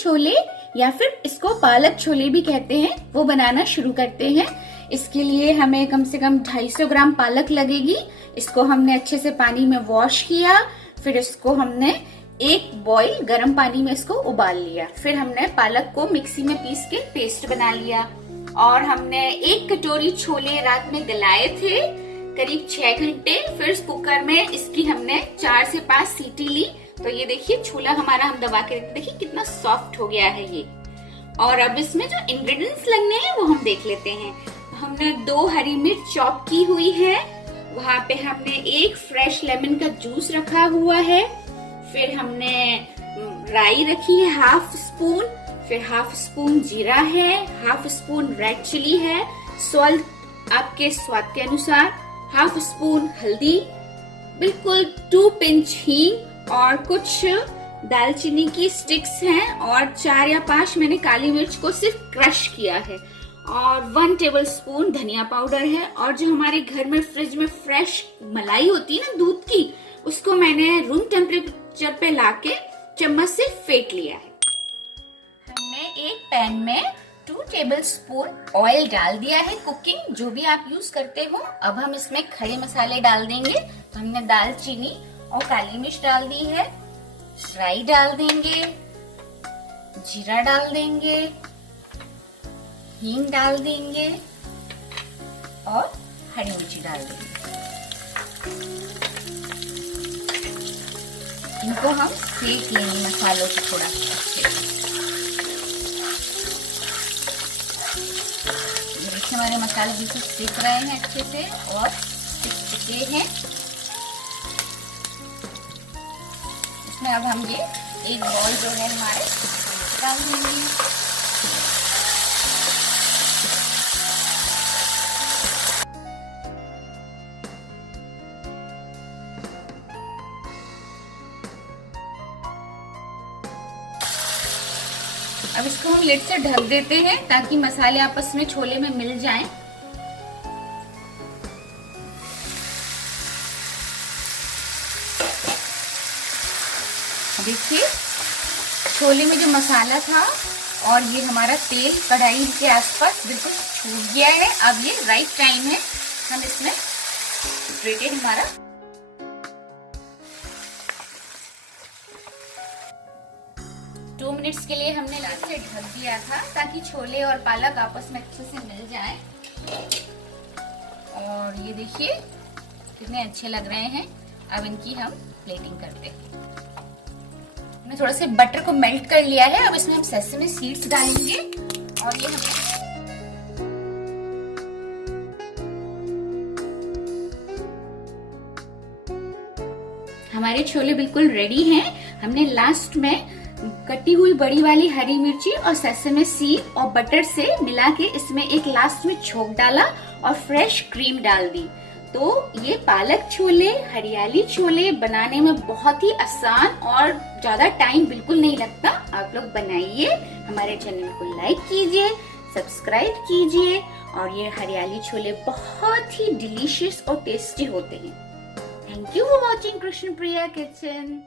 छोले या फिर इसको पालक छोले भी कहते हैं, वो बनाना शुरू करते हैं। इसके लिए हमें कम से कम 250 ग्राम पालक लगेगी। इसको हमने अच्छे से पानी में वॉश किया, फिर इसको हमने एक बॉईल गर्म पानी में इसको उबाल लिया। फिर हमने पालक को मिक्सी में पीस के पेस्ट बना लिया। और हमने 1 कटोरी छोले रात में गलाए थे करीब 6 घंटे। फिर कुकर में इसकी हमने 4 से 5 सीटी ली। तो ये देखिए छोला हमारा हम दबा के देखिए कितना सॉफ्ट हो गया है ये। और अब इसमें जो इंग्रेडिएंट्स लगने हैं वो हम देख लेते हैं। हमने 2 हरी मिर्च चॉप की हुई है, वहां पे हमने 1 फ्रेश लेमन का जूस रखा हुआ है। फिर हमने राई रखी है 1/2 स्पून, फिर 1/2 स्पून जीरा है, 1/2 स्पून रेड चिली है, सॉल्ट आपके स्वाद के अनुसार, 1/2 स्पून हल्दी, बिल्कुल 2 पिंच हींग और कुछ दालचीनी की स्टिक्स हैं और 4 या 5 मैंने काली मिर्च को सिर्फ क्रश किया है और 1 टेबल स्पून धनिया पाउडर है। और जो हमारे घर में फ्रिज में फ्रेश मलाई होती है ना दूध की, उसको मैंने रूम टेम्परेचर पे लाके चम्मच से फेंट लिया है। हमने एक पैन में 2 टेबल स्पून ऑयल डाल दिया है, कुकिंग जो भी आप यूज करते हो। अब हम इसमें खड़े मसाले डाल देंगे। तो हमने दालचीनी और काली मिर्च डाल दी है, राई डाल देंगे, जीरा डाल देंगे, हींग डाल देंगे और हरी मिर्ची डाल देंगे। इनको हम सेक लेंगे मसालों को थोड़ा अच्छे से। देखिए हमारे मसाले बिल्कुल सेक रहे हैं अच्छे से और सिक चुके हैं। इसमें अब हम ये एक बॉल जो है हमारे डाल देंगे। अब इसको हम लिड से ढक देते हैं ताकि मसाले आपस में छोले में मिल जाएं। देखिए छोले में जो मसाला था और ये हमारा तेल कढ़ाई के आसपास बिल्कुल छूट गया है। अब ये राइट टाइम है, हम इसमें रेडी हमारा 2 मिनट्स के लिए हमने लास्ट से ढक दिया था ताकि छोले और पालक आपस में अच्छे से मिल जाएं। और ये देखिए कितने अच्छे लग रहे हैं। अब इनकी हम प्लेटिंग करते हैं। हमने थोड़ा सा बटर को मेल्ट कर लिया है। अब इसमें हम सेसमी सीड्स डालेंगे और ये हमारे छोले बिल्कुल रेडी हैं। हमने लास्ट में कटी हुई बड़ी वाली हरी मिर्ची और सेसमी सीड और बटर से मिला के इसमें एक लास्ट में छोंक डाला और फ्रेश क्रीम डाल दी। तो ये पालक छोले, हरियाली छोले बनाने में बहुत ही आसान और ज्यादा टाइम बिल्कुल नहीं लगता। आप लोग बनाइए, हमारे चैनल को लाइक कीजिए, सब्सक्राइब कीजिए। और ये हरियाली छोले बहुत ही डिलीशियस और टेस्टी होते हैं। Thank you for watching Krishna Priya kitchen.